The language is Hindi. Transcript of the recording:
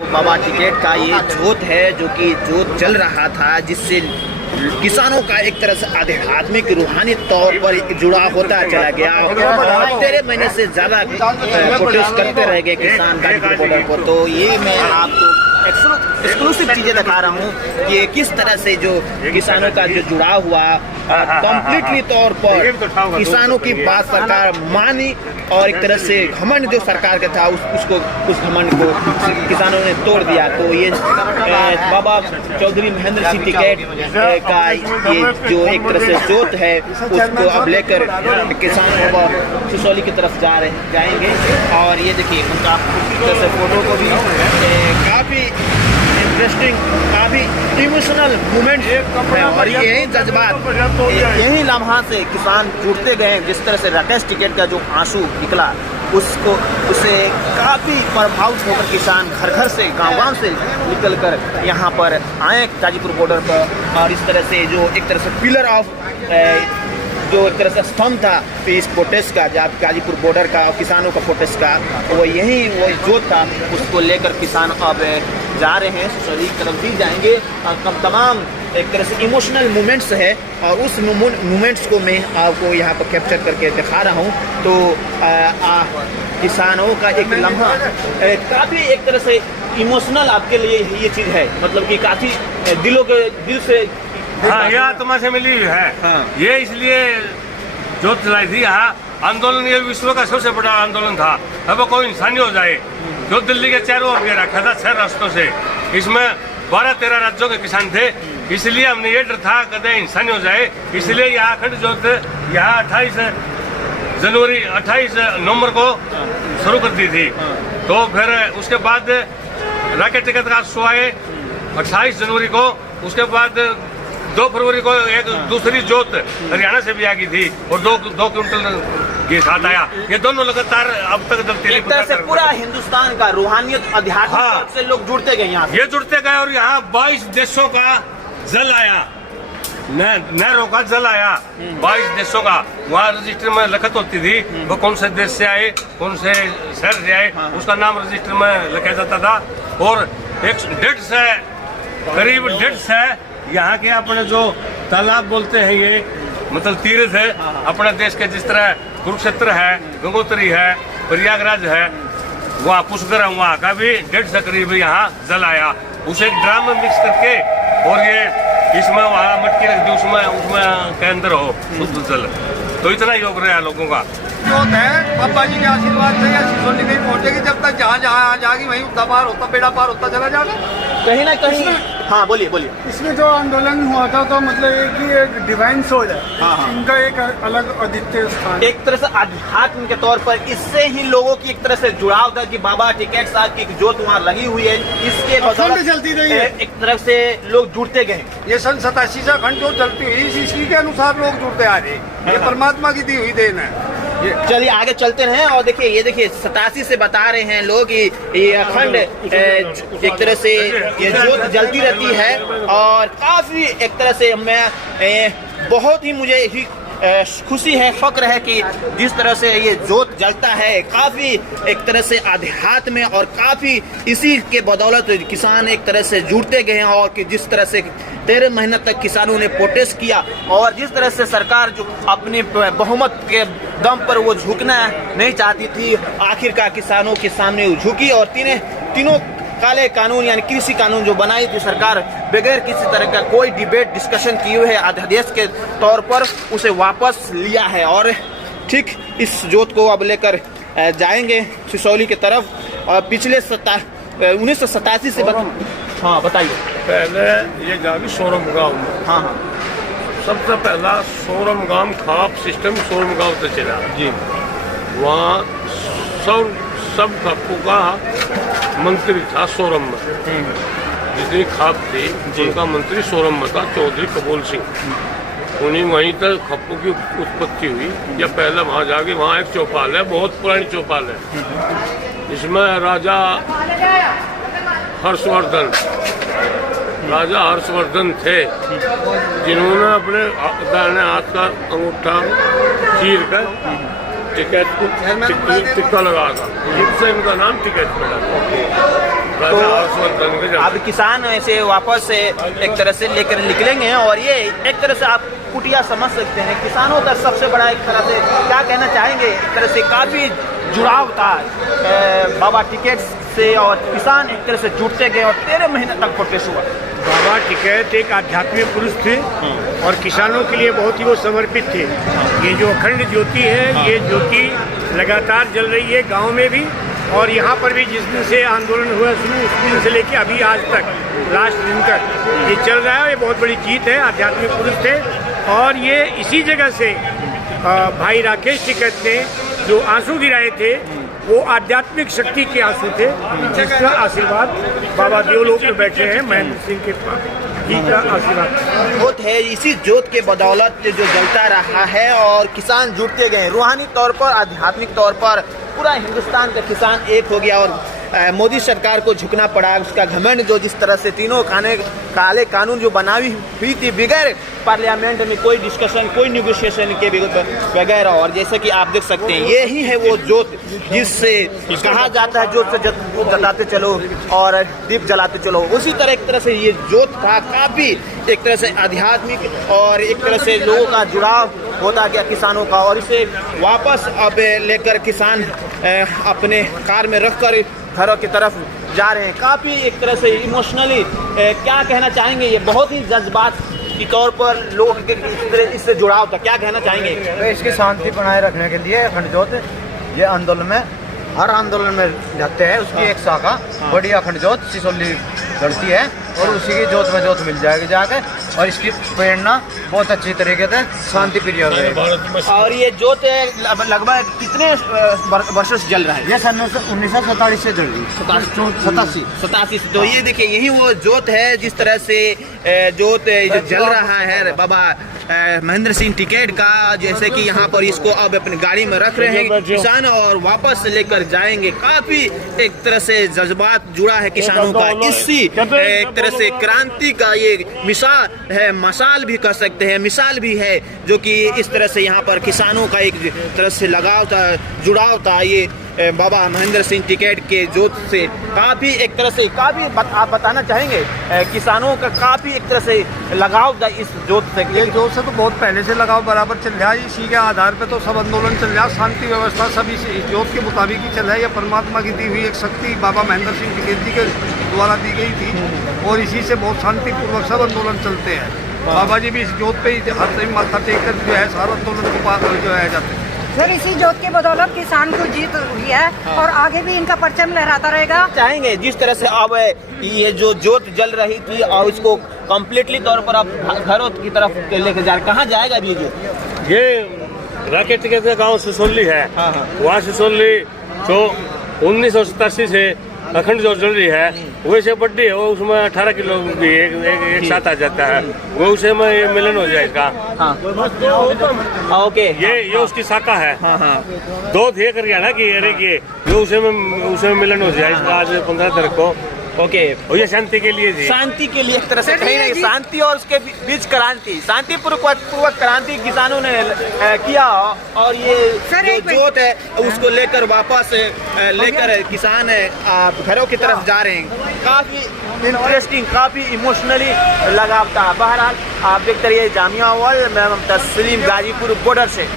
बाबा टिकैत का ये जोत है जो कि जोत जल रहा था, जिससे किसानों का एक तरह से आध्यात्मिक रूहानी तौर पर जुड़ा होता चला गया। 13 महीने से ज़्यादा प्रोटेस्ट करते रह गए किसान गाजीपुर बॉर्डर पर। तो ये मैं आपको एक्सक्लूसिव चीज़ें दिखा रहा हूँ कि किस तरह से जो किसानों का जो जुड़ा हुआ कंप्लीटली तौर पर किसानों की बात सरकार मानी और एक तरह से घमंड जो सरकार का था उस घमंड को किसानों ने तोड़ दिया। तो ये बाबा चौधरी महेंद्र सिंह टिकैत का ये जो एक तरह से जोत है उसको अब लेकर किसान सिसौली की तरफ जाएंगे। और ये देखिए उनका तरह से फोटो को भी काफ़ी इंटरेस्टिंग, काफ़ी इमोशनल मूवमेंट है और यही जज्बात, यही लम्हा से किसान जुड़ते गए। जिस तरह से राकेश टिकैत का जो आंसू निकला उससे काफ़ी प्रभावित होकर किसान घर घर से गांव से निकलकर यहाँ पर आए गाजीपुर बॉर्डर पर। और इस तरह से जो एक तरह से पिलर ऑफ जो एक तरह से स्तंभ था इस प्रोटेस्ट का, जब गाजीपुर बॉर्डर का और किसानों का प्रोटेस्ट का, वो जोत था, उसको लेकर किसान अब जा रहे हैं, सिसौली की तरफ भी जाएंगे। और तमाम एक तरह से इमोशनल मोमेंट्स है और उस मोमेंट्स को मैं आपको यहाँ पर कैप्चर करके दिखा रहा हूँ। तो किसानों का एक लम्हा काफ़ी एक तरह से इमोशनल आपके लिए ये चीज़ है, मतलब कि काफ़ी दिल से हाँ, यह आत्मा से मिली हुई है। हाँ। ये इसलिए जोत जलाई थी। यहाँ आंदोलन ये विश्व का सबसे बड़ा आंदोलन था। अब कोई इंसानी हो जाए जो दिल्ली के चारों ओर घेरा रखा था 6 रास्तों से। इसमें 12-13 राज्यों के किसान थे, इसलिए हमने ये डर था कदे इंसानी हो जाए, इसलिए यहाँ अखंड जोत यहाँ 28 नवंबर को शुरू कर दी थी। तो फिर उसके बाद राकेश टिकैत का शो आए 28 जनवरी को। उसके बाद 2 फरवरी को एक दूसरी जोत हरियाणा से भी आ गई थी और 2 क्विंटल के साथ आया। ये दोनों लगातार अब तक जब एक तरह से पूरा हिंदुस्तान का रूहानियत आध्यात्मिक से लोग जुड़ते गए, यहाँ ये जुड़ते गए और यहाँ 22 देशों का जल आया, नहरों का जल आया 22 देशों का। वहाँ रजिस्टर में लिखत होती थी वो कौन से देश से आए, कौन से शहर से आए, उसका नाम रजिस्टर में लिखा जाता था। और करीब 150 यहाँ के अपने जो तालाब बोलते हैं, ये मतलब तीर्थ है अपने देश के, जिस तरह कुरुक्षेत्र है, गंगोत्री है, प्रयागराज है, वहाँ पुष्कर है, वहाँ का भी 150 करीब यहाँ जल आया। उसे एक ड्राम में मिक्स करके और ये इसमें वहाँ मटकी रख दी, उसमें के अंदर हो शुद्ध जल। तो इतना योग रहा लोगों का जोत है। पापा जी के आशीर्वाद से या सिसौली नहीं पहुँचेगी, जब तक जहाँ जाएगी वहीं उतना पार होता, बेड़ा पार होता चला जाएगा कहीं ना कहीं। हाँ बोलिए। इसमें जो आंदोलन हुआ था तो मतलब एक डिवाइन सोल है। हाँ। इनका एक अलग अद्वितीय स्थान, एक तरह से आध्यात्म के तौर पर इससे ही लोगों की एक तरह से जुड़ाव था कि बाबा टिकैत साहब की जोत वहाँ लगी हुई है, इसके बदौलत चलती रही है। एक तरफ से लोग जुड़ते गए। ये सन 87 से अखंड जोत चलती हुई इसी के अनुसार लोग जुड़ते आ रहे। ये परमात्मा की दी हुई देन है। चलिए आगे चलते हैं और ये देखिए 87 से बता रहे हैं लोग कि ये अखंड एक तरह से ये जोत जलती रहती है। और काफ़ी एक तरह से मैं बहुत ही मुझे खुशी है, फक्र है कि जिस तरह से ये जोत जलता है, काफ़ी एक तरह से आध्यात्म में और काफ़ी इसी के बदौलत किसान एक तरह से जुड़ते गए हैं। और कि जिस तरह से 13 महीने तक किसानों ने प्रोटेस्ट किया और जिस तरह से सरकार जो अपने बहुमत के दम पर वो झुकना नहीं चाहती थी, आखिरकार किसानों के सामने झुकी और तीनों काले कानून यानी कृषि कानून जो बनाई थी सरकार, बगैर किसी तरह का कोई डिबेट डिस्कशन किए हुए अध्यादेश के तौर पर उसे वापस लिया है। और ठीक इस जोत को अब लेकर जाएंगे सिसौली की तरफ। और पिछले 1987 से हाँ बताइए। पहले ये जागी सोरम गाँव में। हाँ। सबसे पहला सोरम गाँव खाप सिस्टम सोरम गाँव से चला जी। वहाँ सब खापों का मंत्री था सोरम में, जितनी खाप थी उनका मंत्री सोरम में था चौधरी कपूर सिंह। उन्हीं वहीं तक खप्पों की उत्पत्ति हुई। या पहले वहाँ जाके वहाँ एक चौपाल है, बहुत पुरानी चौपाल है, इसमें राजा हर्षवर्धन थे, जिन्होंने अपने दाहिने हाथ का अंगूठा चीर कर टिकैत को टिक्का लगा था, जिससे इनका नाम टिकैत पड़ा। राजा आश्वस्त करने के अब किसान ऐसे वापस से एक तरह से लेकर निकलेंगे और ये एक तरह से आप कुटिया समझ सकते हैं। किसानों का सबसे बड़ा एक तरह से क्या कहना चाहेंगे, एक तरह से काफ़ी जुड़ाव था बाबा टिकैत से और किसान एक तरह से जुटते गए और 13 महीने तक प्रोटेस्ट हुआ। बाबा टिकैत एक आध्यात्मिक पुरुष थे और किसानों के लिए बहुत ही वो समर्पित थे। ये जो अखंड ज्योति है, ये ज्योति लगातार जल रही है गांव में भी, और यहाँ पर भी जिस दिन से आंदोलन हुआ शुरू उस दिन से लेके अभी आज तक लास्ट दिन तक ये चल रहा है। ये बहुत बड़ी जीत है। आध्यात्मिक पुरुष थे और ये इसी जगह से भाई राकेश टिकैत ने जो आंसू गिराए थे वो आध्यात्मिक शक्ति के आंसू थे, जिसका आशीर्वाद बाबा देवलोक में बैठे हैं महेंद्र सिंह के जी का आशीर्वाद जोत है। इसी जोत के बदौलत जो जलता रहा है और किसान जुटते गए रूहानी तौर पर, आध्यात्मिक तौर पर पूरा हिंदुस्तान का किसान एक हो गया और मोदी सरकार को झुकना पड़ा। उसका घमंड जो जिस तरह से तीनों काले कानून जो बनाई हुई थी बगैर पार्लियामेंट में कोई डिस्कशन, कोई निगोशिएशन के बगैर, और जैसे कि आप देख सकते हैं यही है वो जोत जिससे कहा जाता है जोत से जलाते चलो और दीप जलाते चलो। उसी तरह एक तरह से ये जोत था, काफ़ी एक तरह से आध्यात्मिक और एक तरह से लोगों का जुड़ाव होता गया किसानों का, और इसे वापस अब लेकर किसान अपने कार में रखकर घरों की तरफ जा रहे हैं। काफ़ी एक तरह से इमोशनली क्या कहना चाहेंगे, ये बहुत ही जज्बात के तौर पर लोगों के इससे जुड़ाव था, क्या कहना चाहेंगे? तो इसकी शांति बनाए रखने के लिए अखंड ज्योत ये आंदोलन में हर आंदोलन में जाते हैं। उसकी एक शाखा बड़ी अखंड ज्योत सिसोली लड़ती है और उसी की ज्योत में ज्योत मिल जाएगी जाके, और इसकी प्रेरणा बहुत अच्छी तरीके से शांति प्रिय हो गई। और ये ज्योत लगभग कितने वर्षों से जल रहा है? ये सन 1947 से जल रही है, 87 से। तो ये देखिए यही वो ज्योत है जिस तरह से ज्योत जल रहा है बाबा महेंद्र सिंह टिकैत का। जैसे कि यहाँ पर इसको अब अपनी गाड़ी में रख रहे हैं किसान और वापस लेकर जाएंगे। काफी एक तरह से जज्बात जुड़ा है किसानों का। इसी एक तरह से क्रांति का ये मिसाल है, मसाल भी कह सकते हैं, मिसाल भी है, जो कि इस तरह से यहाँ पर किसानों का एक तरह से लगाव था, जुड़ाव था। ये बाबा महेंद्र सिंह टिकैत के जोत से काफ़ी एक तरह से आप बताना चाहेंगे किसानों का काफ़ी एक तरह से लगाव था इस जोत से? ये जोत से तो बहुत पहले से लगाव बराबर चल रहा है। इसी के आधार पे तो सब आंदोलन चल रहा है। शांति व्यवस्था सब इस जोत के मुताबिक ही चल रहा है। यह परमात्मा की दी हुई एक शक्ति बाबा महेंद्र सिंह टिकैत जी के द्वारा दी गई थी और इसी से बहुत शांतिपूर्वक सब आंदोलन चलते हैं। बाबा जी भी इस जोत पे ही हर टाइम माथा टेक कर जो है सारा आंदोलन को पार जो है जाते हैं। सर इसी जोत के बदौलत किसान को जीत हुई है और आगे भी इनका परचम लहराता रहेगा। चाहेंगे जिस तरह से अब ये जो जोत जल रही थी और इसको कम्प्लीटली तौर पर अब घरों की तरफ लेकर जा, कहाँ जाएगा अभी ये राकेश टिकैत का गाँव सिसोली है। वहाँ सिसोली जो 1987 से अखंड जो जल रही है वैसे बड्डी है, वो उसमें 18 किलो भी एक साथ आ जाता है, वो उसे में मिलन हो जाए इसका। ओके, ये उसकी शाखा है। दो थे कर गया ना कि अरे ये उसे में मिलन हो जाए इसका आज 15 तारीख को। ओके, और ये शांति के लिए थी, शांति के लिए एक तरह से कहीं नहीं, शांति और उसके बीच क्रांति, शांतिपूर्वक क्रांति किसानों ने किया। और ये जो जोत है उसको लेकर वापस लेकर किसान घरों की तरफ जा रहे हैं। काफी इंटरेस्टिंग, काफी इमोशनली लगाव था। बहरहाल आप देखते रहिए जामिया वर्ल्ड में तस्लीम गाजीपुर बॉर्डर से।